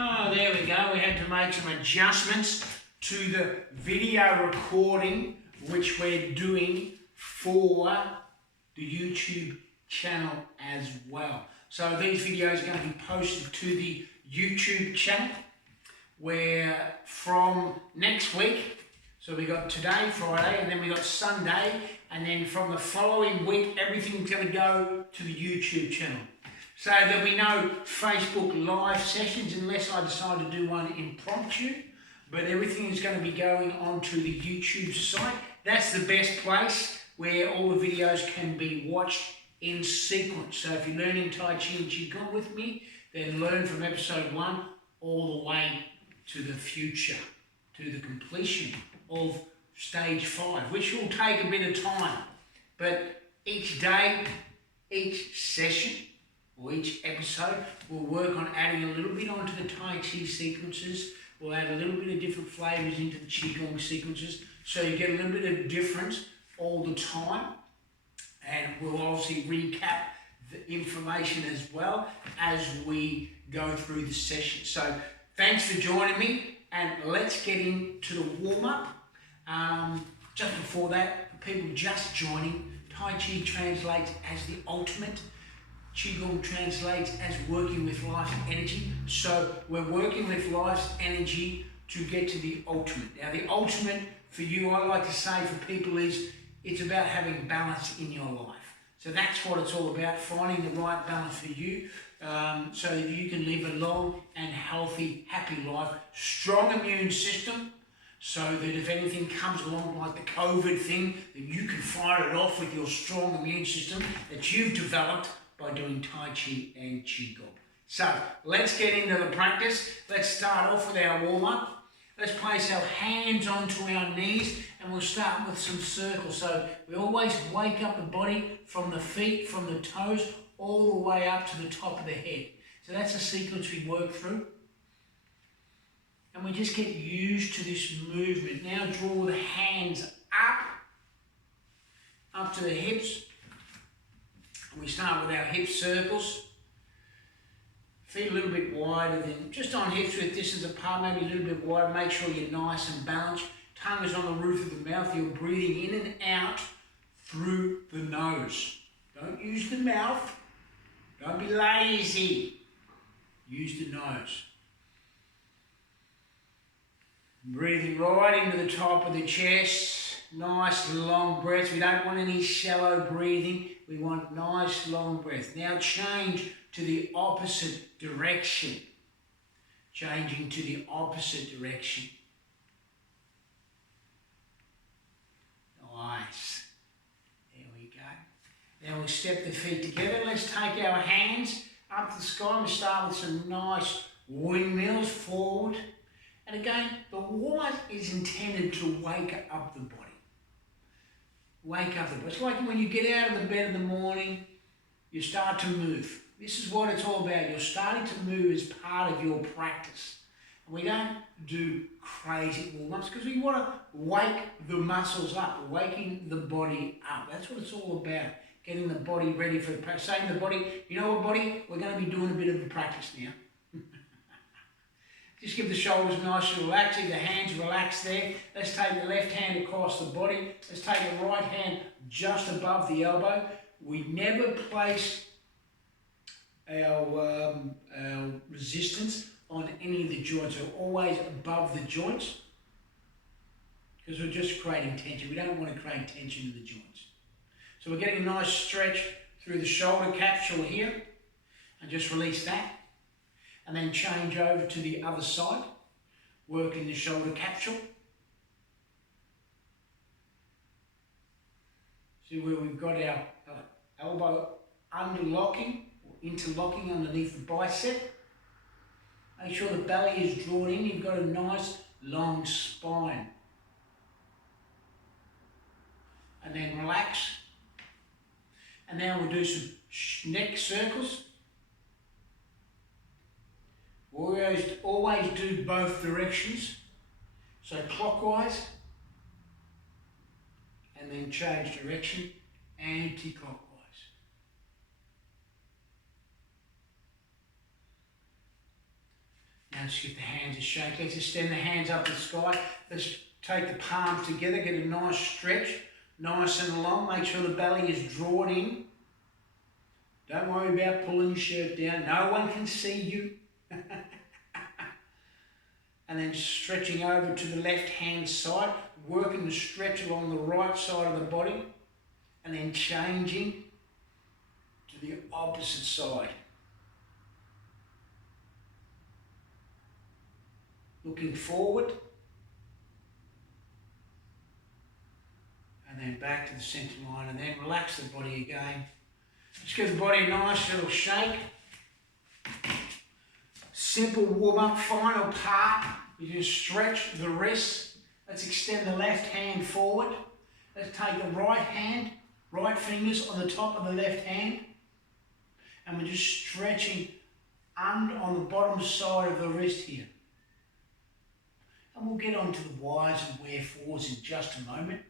Oh, there we go. We had to make some adjustments to the video recording which we're doing for the YouTube channel as well. So these videos are going to be posted to the YouTube channel where from next week, so we got today, Friday, and then we got Sunday, and then from the following week, everything's going to go to the YouTube channel. So there'll be no Facebook live sessions unless I decide to do one impromptu, but everything is going to be going onto the YouTube site. That's the best place where all the videos can be watched in sequence. So if you're learning Tai Chi and Qigong with me, then learn from episode 1 all the way to the future, to the completion of stage 5, which will take a bit of time. But each day, each session, or each episode, we'll work on adding a little bit onto the Tai Chi sequences. We'll add a little bit of different flavours into the Qigong sequences, so you get a little bit of difference all the time. And we'll obviously recap the information as well as we go through the session. So thanks for joining me, and let's get into the warm-up. Just before that, for people just joining, Tai Chi translates as the ultimate. Qigong translates as working with life's energy. So we're working with life's energy to get to the ultimate. Now the ultimate for you, I like to say for people, is it's about having balance in your life. So that's what it's all about, finding the right balance for you so that you can live a long and healthy, happy life. Strong immune system, so that if anything comes along like the COVID thing, that you can fight it off with your strong immune system that you've developed by doing Tai Chi and Qigong. So let's get into the practice. Let's start off with our warm-up. Let's place our hands onto our knees, and we'll start with some circles. So we always wake up the body from the feet, from the toes, all the way up to the top of the head. So that's a sequence we work through. And we just get used to this movement. Now draw the hands up to the hips. We start with our hip circles. Feet a little bit wider than, just on hips with distance apart, maybe a little bit wider. Make sure you're nice and balanced. Tongue is on the roof of the mouth. You're breathing in and out through the nose. Don't use the mouth. Don't be lazy. Use the nose. Breathing right into the top of the chest. Nice long breaths. We don't want any shallow breathing. We want nice long breath. Now change to the opposite direction. Changing to the opposite direction. Nice. There we go. Now we'll step the feet together. Let's take our hands up to the sky. We'll start with some nice windmills forward. And again, the warm-up is intended to wake up the body. Wake up the body. It's like when you get out of the bed in the morning, you start to move. This is what it's all about. You're starting to move as part of your practice. And we don't do crazy warm-ups because we want to wake the muscles up, waking the body up. That's what it's all about. Getting the body ready for the practice. Saying to the body, you know what, body? We're going to be doing a bit of the practice now. Just give the shoulders a nice relax, the hands relax there. Let's take the left hand across the body. Let's take the right hand just above the elbow. We never place our resistance on any of the joints. We're always above the joints because we're just creating tension. We don't want to create tension in the joints. So we're getting a nice stretch through the shoulder capsule here, and just release that. And then change over to the other side, working the shoulder capsule. See where we've got our elbow underlocking or interlocking underneath the bicep. Make sure the belly is drawn in. You've got a nice long spine. And then relax. And now we'll do some neck circles. Always do both directions, so clockwise, and then change direction, anti-clockwise. Now Let's give the hands a shake. Let's extend the hands up to the sky. Let's take the palms together, get a nice stretch, nice and long. Make sure the belly is drawn in. Don't worry about pulling your shirt down. No one can see you. And then stretching over to the left hand side, working the stretch along the right side of the body, and then changing to the opposite side. Looking forward, and then back to the centre line, and then relax the body again. Just give the body a nice little shake. Simple warm-up, final part. You just stretch the wrists. Let's extend the left hand forward. Let's take the right hand, right fingers on the top of the left hand, and we're just stretching on the bottom side of the wrist here. And we'll get on to the whys and wherefores in just a moment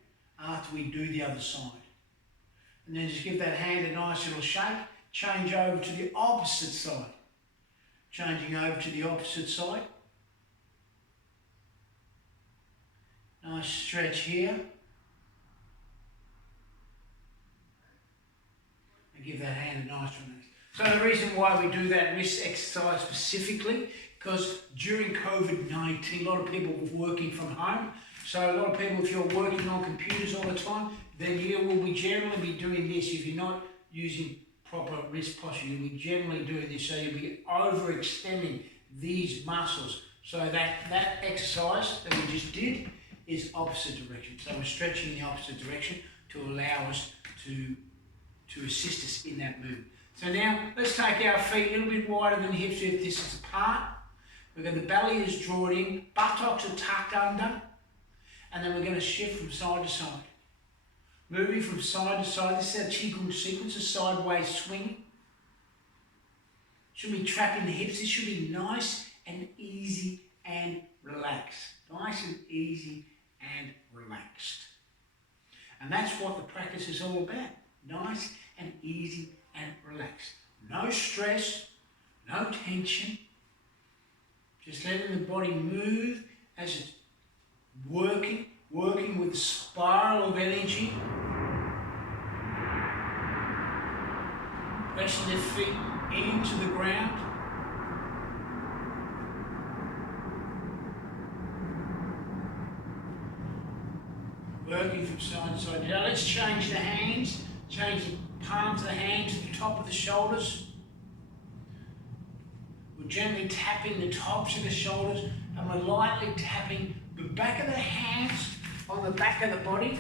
after we do the other side. And then just give that hand a nice little shake. Change over to the opposite side. Changing over to the opposite side. Nice stretch here. And give that hand a nice release. So the reason why we do that wrist exercise specifically, because during COVID-19, a lot of people were working from home. So a lot of people, if you're working on computers all the time, then you will be generally be doing this. If you're not using proper wrist posture, you'll be generally doing this. So you'll be overextending these muscles. So that exercise that we just did is opposite direction. So we're stretching in the opposite direction to allow us to assist us in that movement. So now let's take our feet a little bit wider than the hips, hip distance apart. We've got the belly is drawn in, buttocks are tucked under, and then we're going to shift from side to side. Moving from side to side. This is our Qigong sequence, a sideways swing. Should be trapping the hips. This should be nice and easy and relaxed. Nice and easy and relaxed. And that's what the practice is all about. Nice and easy and relaxed. No stress, no tension. Just letting the body move as it's working with the spiral of energy. Pressing the feet into the ground. Working from side to side. Now let's change the hands. Change the palms of the hands to the top of the shoulders. We're gently tapping the tops of the shoulders, and we're lightly tapping the back of the hands on the back of the body,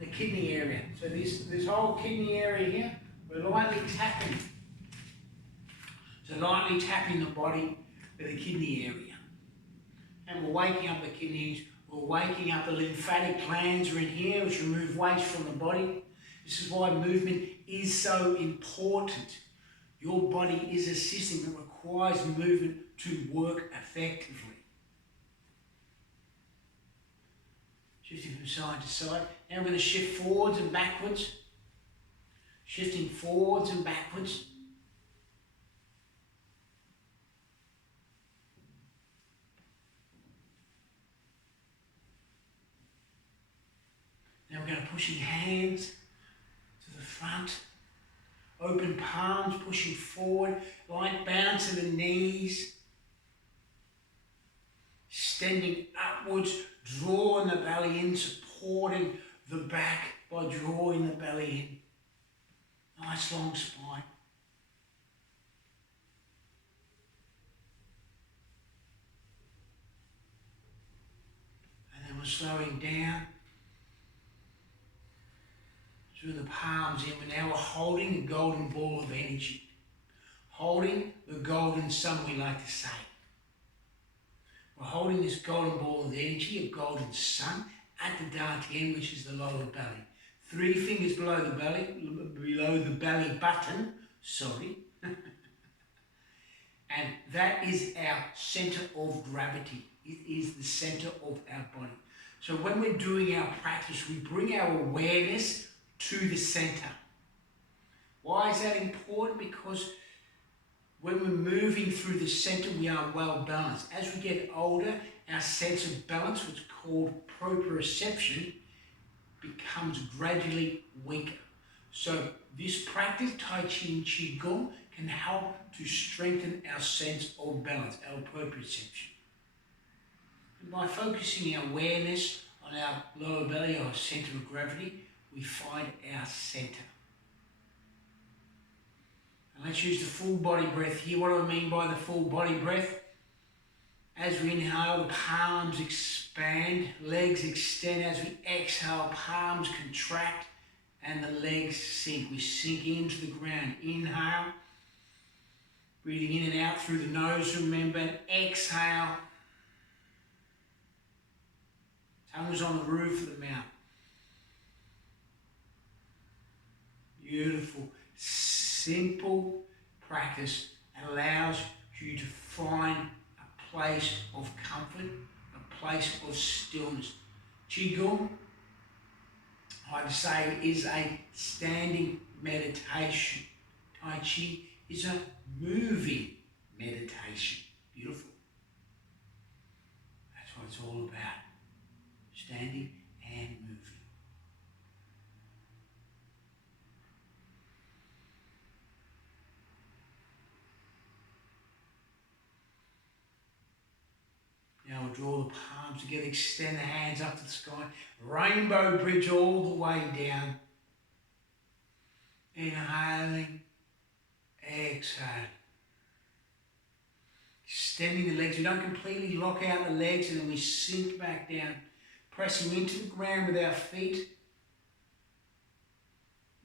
the kidney area. So this whole kidney area here, we're lightly tapping. So lightly tapping the body with the kidney area. And we're waking up the kidneys, we're waking up the lymphatic glands are in here, which remove waste from the body. This is why movement is so important. Your body is a system that requires movement to work effectively. Shifting from side to side. Now we're going to shift forwards and backwards. Shifting forwards and backwards. Now we're going to pushing hands to the front. Open palms, pushing forward. Light bounce of the knees. Extending upwards, drawing the belly in, supporting the back by drawing the belly in. Nice long spine. And then we're slowing down through the palms in. Now we're holding the golden ball of energy. Holding the golden sun, we like to say. We're holding this golden ball of energy, a golden sun, at the dantian, which is the lower belly. 3 fingers below the belly button, sorry. And that is our center of gravity. It is the center of our body. So when we're doing our practice, we bring our awareness to the center. Why is that important? Because When we're moving through the center, we are well balanced. As we get older, our sense of balance, what's called proprioception, becomes gradually weaker. So this practice, Tai Chi and Qi Gong, can help to strengthen our sense of balance, our proprioception. And by focusing our awareness on our lower belly, our center of gravity, we find our center. And let's use the full body breath here. What do I mean by the full body breath? As we inhale, the palms expand, legs extend. As we exhale, palms contract and the legs sink. We sink into the ground. Inhale, breathing in and out through the nose, remember. And exhale, tongue is on the roof of the mouth. Beautiful, simple practice allows you to find a place of comfort, a place of stillness. Qigong, I'd say, is a standing meditation. Tai Chi is a moving meditation. Beautiful. That's what it's all about. Standing and moving. Now we'll draw the palms together, extend the hands up to the sky, rainbow bridge all the way down. Inhaling, exhaling. Extending the legs. We don't completely lock out the legs and then we sink back down. Pressing into the ground with our feet.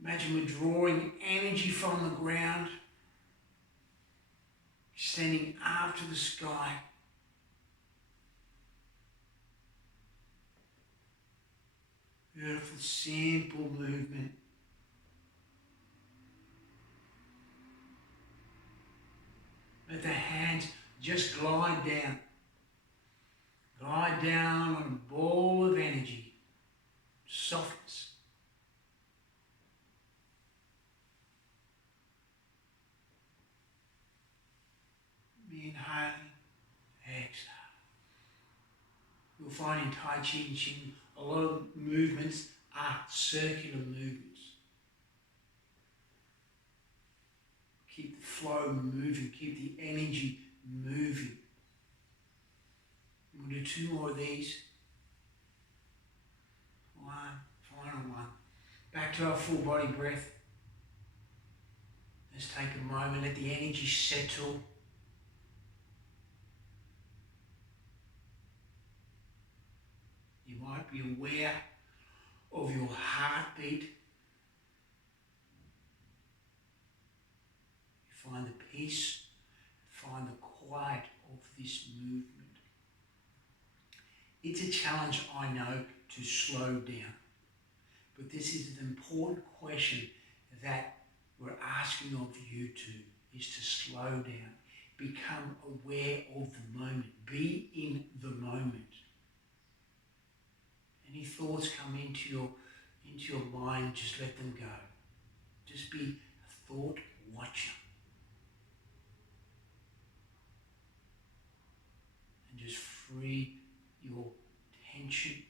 Imagine we're drawing energy from the ground. Extending up to the sky. Beautiful, simple movement. Let the hands just glide down. Glide down on a ball of energy. Softness. Inhaling, exhale. You'll find in Tai Chi and Qigong, a lot of movements are circular movements. Keep the flow moving, keep the energy moving. We'll do 2 more of these. One, final one. Back to our full body breath. Let's take a moment, let the energy settle. You might be aware of your heartbeat. You find the peace, find the quiet of this movement. It's a challenge, I know, to slow down. But this is an important question that we're asking of you to, is to slow down. Become aware of the moment. Be in the moment. Any thoughts come into your mind, just let them go. Just be a thought watcher. And just free your tension.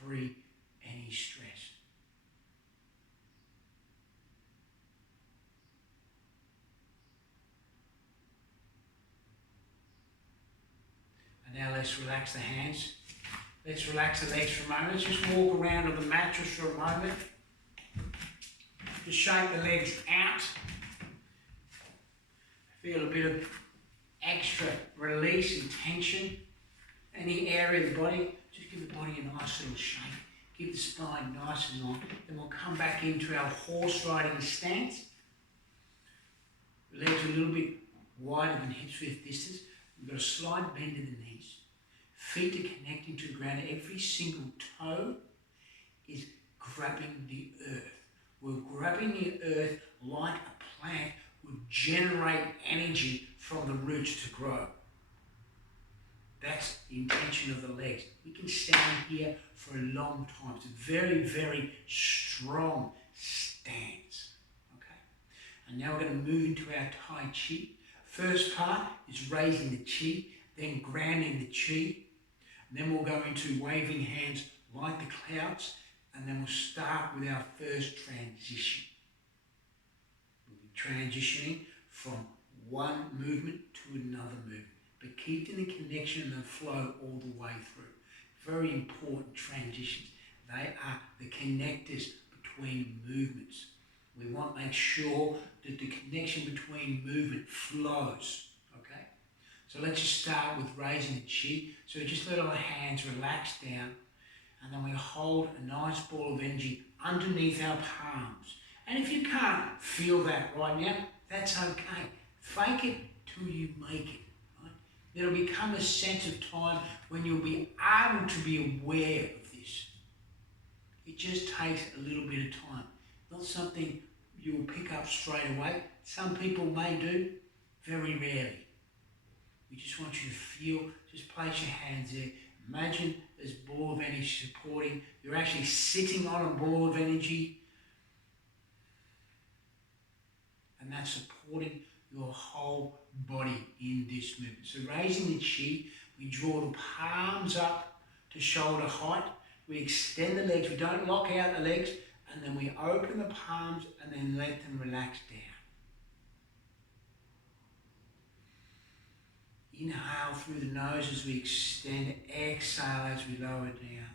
Free any stress. And now let's relax the hands. Let's relax the legs for a moment. Let's just walk around on the mattress for a moment. Just shake the legs out. Feel a bit of extra release and tension. Any area of the body, just give the body a nice little shake. Keep the spine nice and long. Then we'll come back into our horse riding stance. The legs are a little bit wider than hips width distance. We've got a slight bend in the knees. Feet are connecting to the ground. Every single toe is grabbing the earth. We're grabbing the earth like a plant would generate energy from the roots to grow. That's the intention of the legs. We can stand here for a long time. It's a very, very strong stance. Okay. And now we're going to move into our Tai Chi. First part is raising the Chi, then grounding the Chi. And then we'll go into waving hands like the clouds, and then we'll start with our first transition. We'll be transitioning from one movement to another movement, but keeping the connection and the flow all the way through. Very important transitions. They are the connectors between movements. We want to make sure that the connection between movement flows. Okay? So let's just start with raising the Chi. So just let our hands relax down, and then we hold a nice ball of energy underneath our palms. And if you can't feel that right now, that's okay. Fake it till you make it. Right? There'll become a sense of time when you'll be able to be aware of this. It just takes a little bit of time. Not something you'll pick up straight away. Some people may do, very rarely. We just want you to feel, just place your hands there. Imagine there's a ball of energy supporting. You're actually sitting on a ball of energy, and that's supporting your whole body in this movement. So raising the Chi, we draw the palms up to shoulder height. We extend the legs, we don't lock out the legs, and then we open the palms and then let them relax down. Inhale through the nose as we extend, exhale as we lower down.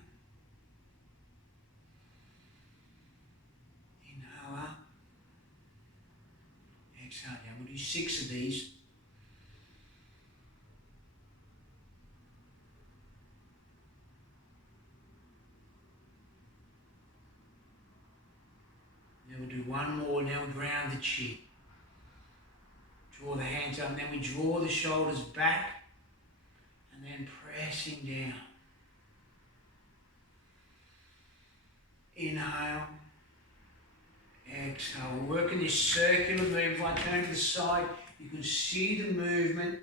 Inhale up, exhale down. We'll do 6 of these. Then we'll do one more, now we ground the Chi. Draw the hands up, and then we draw the shoulders back, and then pressing down. Inhale, exhale. We're working this circular movement. If I turn to the side, you can see the movement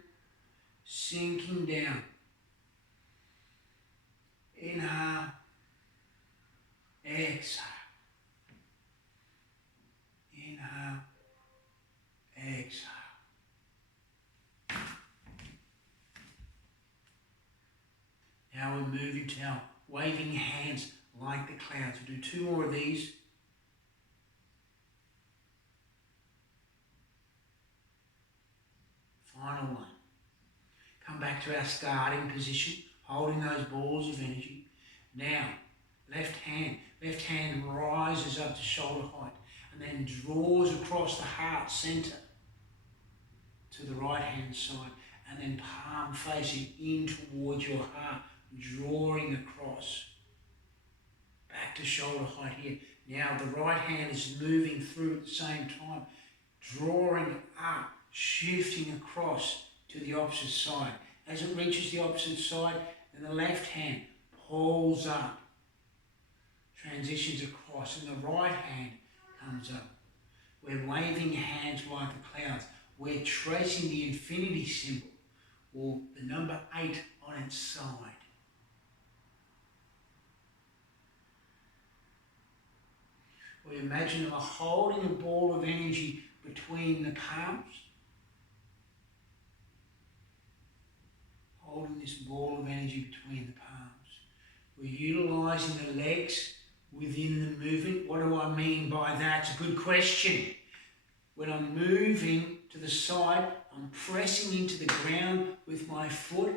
sinking down. Inhale, exhale. Inhale, exhale. Now we're moving to our waving hands like the clouds. We'll do 2 more of these. Final one. Come back to our starting position, holding those balls of energy. Now, left hand rises up to shoulder height and then draws across the heart center to the right hand side, and then palm facing in towards your heart, drawing across. Back to shoulder height here. Now the right hand is moving through at the same time, drawing up, shifting across to the opposite side. As it reaches the opposite side, then the left hand pulls up, transitions across, and the right hand comes up. We're waving hands like the clouds. We're tracing the infinity symbol, or the number 8 on its side. We imagine we're holding a ball of energy between the palms. Holding this ball of energy between the palms. We're utilising the legs within the movement. What do I mean by that? It's a good question. When I'm moving to the side, I'm pressing into the ground with my foot,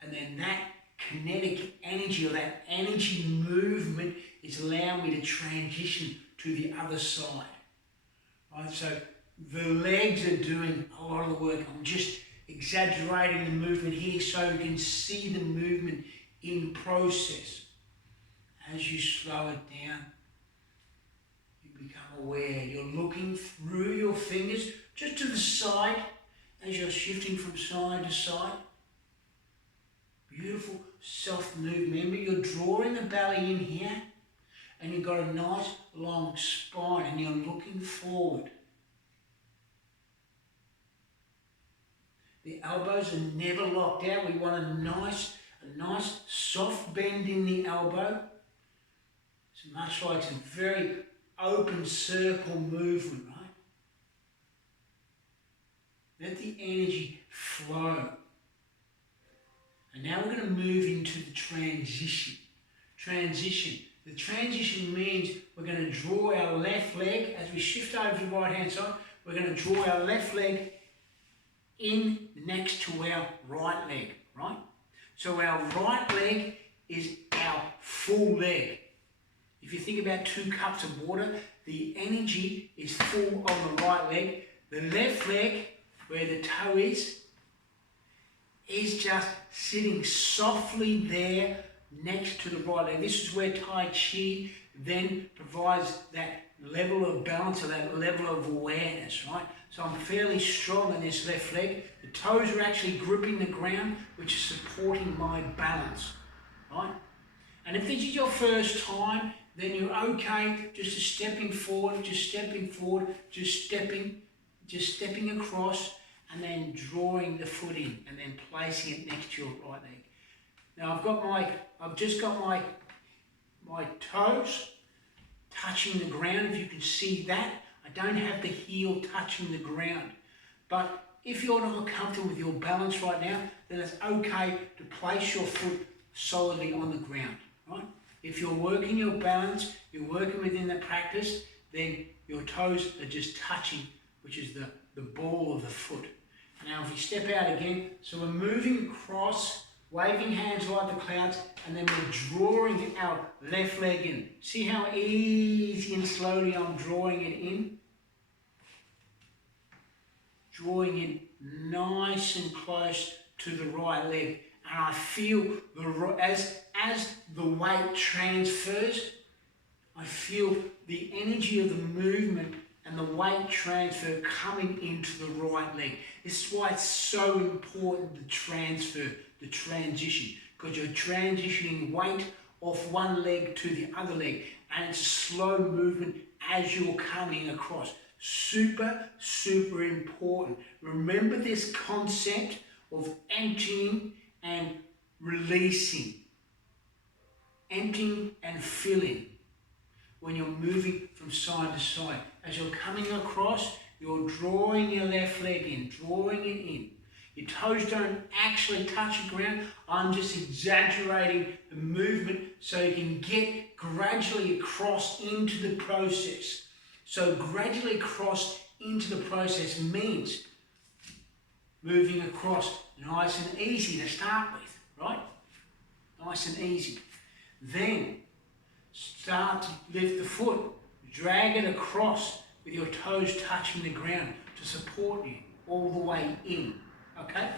and then that kinetic energy, or that energy movement, is allowing me to transition to the other side. Right? So the legs are doing a lot of the work. I'm just exaggerating the movement here so you can see the movement in process. As you slow it down, you become aware. You're looking through your fingers just to the side as you're shifting from side to side. Beautiful, soft movement. Remember, you're drawing the belly in here, and you've got a nice long spine, and you're looking forward. The elbows are never locked out. We want a nice soft bend in the elbow. It's much like a very open circle movement, right? Let the energy flow. And now we're going to move into the transition. The transition means we're going to draw our left leg, as we shift over to the right hand side, we're going to draw our left leg in next to our right leg, right? So our right leg is our full leg. If you think about 2 cups of water, the energy is full on the right leg. The left leg, where the toe is just sitting softly there next to the right leg. This is where Tai Chi then provides that level of balance or that level of awareness, right? So I'm fairly strong in this left leg. The toes are actually gripping the ground, which is supporting my balance, right? And if this is your first time, then you're okay just stepping forward, just stepping across, and then drawing the foot in, and then placing it next to your right leg. Now I've just got my toes touching the ground, if you can see that. I don't have the heel touching the ground. But if you're not comfortable with your balance right now, then it's okay to place your foot solidly on the ground, right? If you're working your balance, you're working within the practice, then your toes are just touching, which is the ball of the foot. Now if we step out again, so we're moving across, waving hands like the clouds, and then we're drawing our left leg in. See how easy and slowly I'm drawing it in? Drawing it nice and close to the right leg. And I feel as the weight transfers, I feel the energy of the movement and the weight transfer coming into the right leg. This is why it's so important, the transfer, the transition, because you're transitioning weight off one leg to the other leg, and it's a slow movement as you're coming across. Super, super important. Remember this concept of emptying and releasing. Emptying and filling when you're moving from side to side. As you're coming across, you're drawing your left leg in, drawing it in. Your toes don't actually touch the ground. I'm just exaggerating the movement so you can get gradually across into the process. So gradually across into the process means moving across nice and easy to start with, right? Nice and easy. Then start to lift the foot, drag it across with your toes touching the ground to support you all the way in, okay?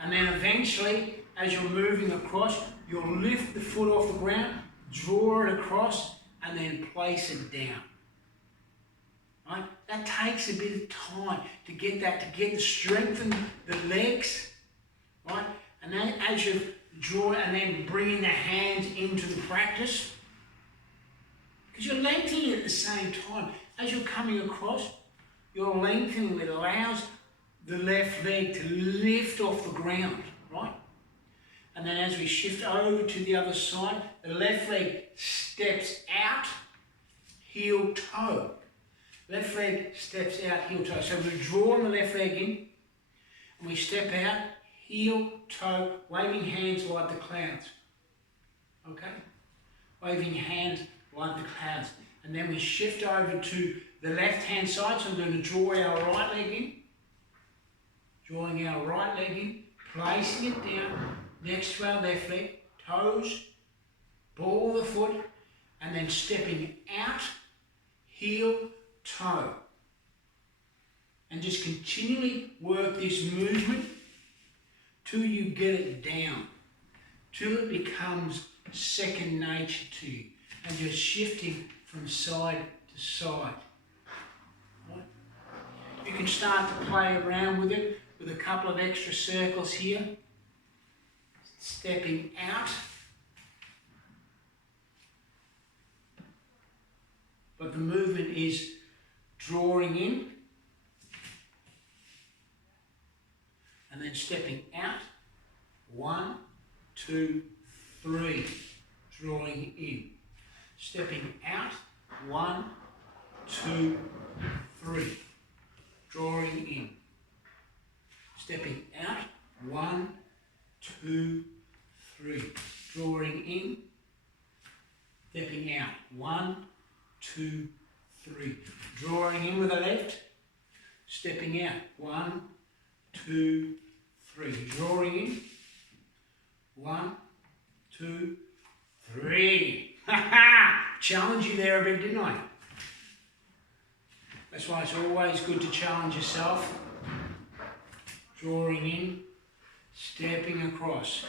And then eventually, as you're moving across, you'll lift the foot off the ground, draw it across, and then place it down. Right? That takes a bit of time to get that, to strengthen the legs, right? And then as you draw and then bringing the hands into the practice, because you're lengthening at the same time. As you're coming across, you're lengthening. It allows the left leg to lift off the ground, right? And then as we shift over to the other side, the left leg steps out, heel toe. Left leg steps out, heel toe. So we're drawing the left leg in, and we step out, heel, toe, waving hands like the clouds. Okay? Waving hands like the clouds. And then we shift over to the left-hand side, so I'm going to draw our right leg in. Drawing our right leg in, placing it down next to our left leg, toes, ball of the foot, and then stepping out, heel, toe. And just continually work this movement till you get it down, till it becomes second nature to you, and you're shifting from side to side. Right? You can start to play around with it with a couple of extra circles here. Stepping out, but the movement is drawing in and then stepping out. 1, 2, 3, drawing in. Stepping out. 1, 2, 3, drawing in. Drawing in with the left, stepping out. 1, 2, 3. Drawing in. 1, 2, 3. Challenge you there a bit, didn't I? That's why it's always good to challenge yourself. Drawing in, stepping across.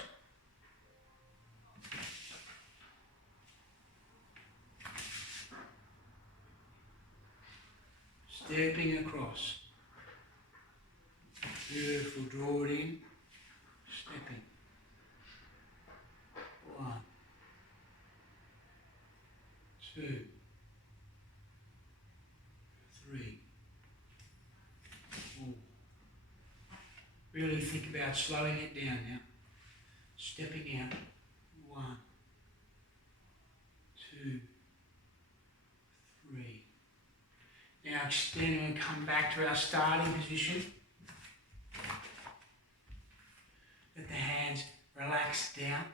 Stepping across. Beautiful. Draw it in, stepping. 1, 2, 3, 4. Really think about slowing it down now. Stepping out. 1, 2, 3. Now extend and come back to our starting position. Let the hands relax down.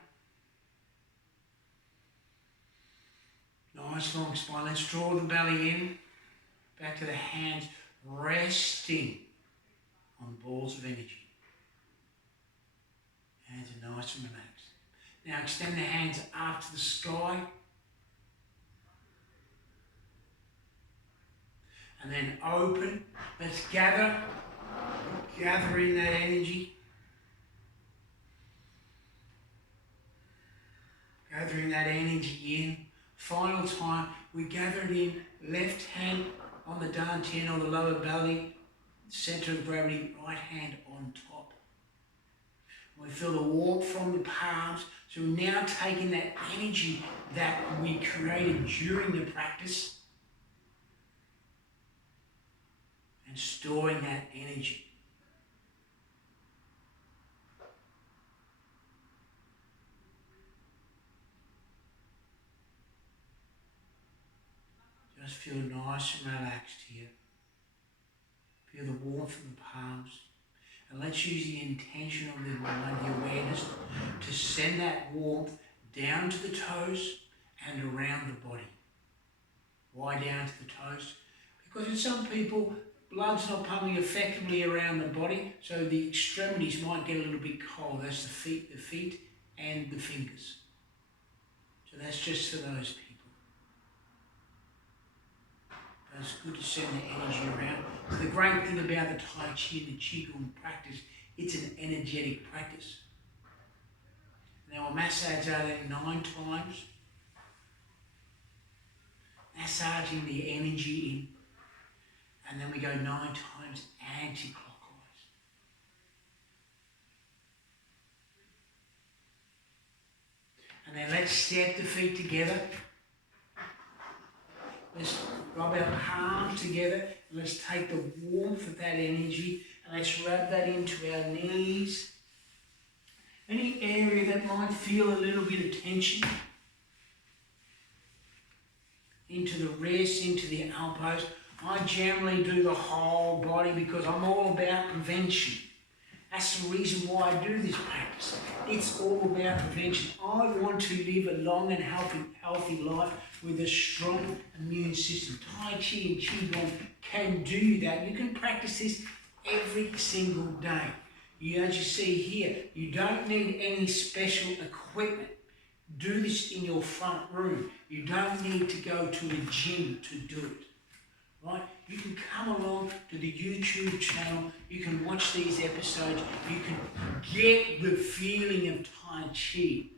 Nice long spine. Let's draw the belly in. Back to the hands resting on balls of energy. Hands are nice and relaxed. Now extend the hands up to the sky. And then open. Let's gather in that energy. Gathering that energy in. Final time, we gather it in, left hand on the dantian or the lower belly, center of gravity, right hand on top. We feel the warmth from the palms. So we're now taking that energy that we created during the practice and storing that energy. Just feel nice and relaxed here. Feel the warmth in the palms. And let's use the intention of the mind, the awareness, to send that warmth down to the toes and around the body. Why down to the toes? Because in some people, blood's not pumping effectively around the body, so the extremities might get a little bit cold. That's the feet and the fingers. So that's just for those people. But it's good to send the energy around. So the great thing about the Tai Chi and the Qigong practice, it's an energetic practice. Now we'll massage out there 9 times. Massaging the energy in. And then we go 9 times anti-clockwise. And then let's step the feet together. Let's rub our palms together. And let's take the warmth of that energy and let's rub that into our knees. Any area that might feel a little bit of tension. Into the wrists, into the elbows. I generally do the whole body because I'm all about prevention. That's the reason why I do this practice. It's all about prevention. I want to live a long and healthy life with a strong immune system. Tai Chi and Qigong can do that. You can practice this every single day. As you see here, you don't need any special equipment. Do this in your front room. You don't need to go to a gym to do it. Right? You can come along to the YouTube channel, you can watch these episodes, you can get the feeling of Tai Chi.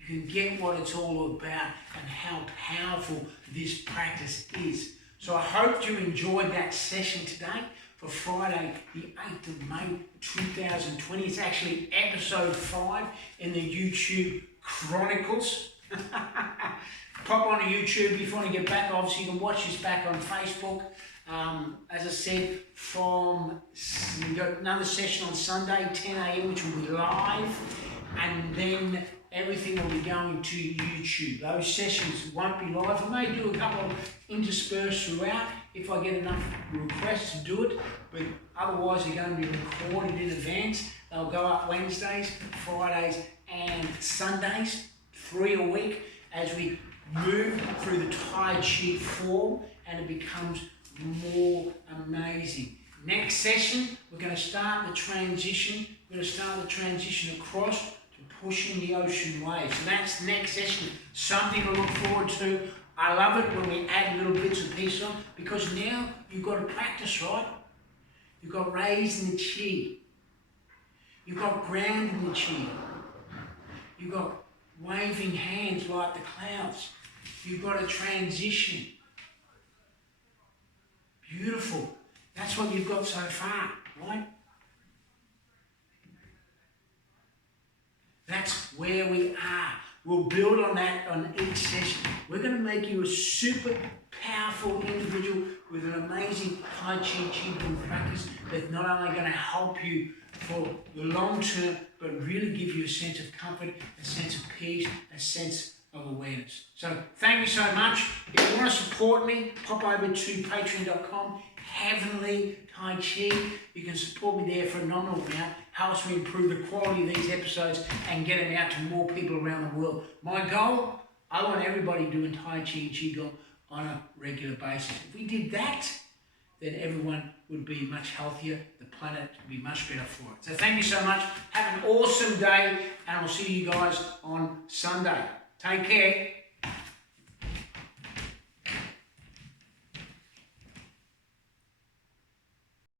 You can get what it's all about and how powerful this practice is. So I hope you enjoyed that session today for Friday, the 8th of May 2020. It's actually episode 5 in the YouTube Chronicles. Pop onto YouTube if you want to get back. Obviously, you can watch this back on Facebook. As I said, we've got another session on Sunday, 10 a.m, which will be live. And then everything will be going to YouTube. Those sessions won't be live. I may do a couple interspersed throughout if I get enough requests to do it. But otherwise, they're going to be recorded in advance. They'll go up Wednesdays, Fridays, and Sundays, 3 a week, as we move through the Tai Chi form and it becomes more amazing. Next session, we're going to start the transition. We're going to start the transition across to pushing the ocean waves. So that's next session. Something to look forward to. I love it when we add little bits and pieces on, because now you've got to practice, right? You've got raising the chi. You've got grounding the chi. You've got waving hands like the clouds. You've got a transition. Beautiful. That's what you've got so far, right? That's where we are. We'll build on that on each session. We're going to make you a super powerful individual with an amazing Tai Chi Qigong practice that's not only going to help you for the long term, but really give you a sense of comfort, a sense of peace, a sense of awareness. So thank you so much. If you want to support me, pop over to patreon.com, Heevanlee Tai Chi. You can support me there for a nominal amount. Helps me improve the quality of these episodes and get them out to more people around the world. My goal, I want everybody doing Tai Chi and Qigong on a regular basis. If we did that, then everyone would be much healthier. The planet would be much better for it. So thank you so much. Have an awesome day, and I'll see you guys on Sunday. Take care.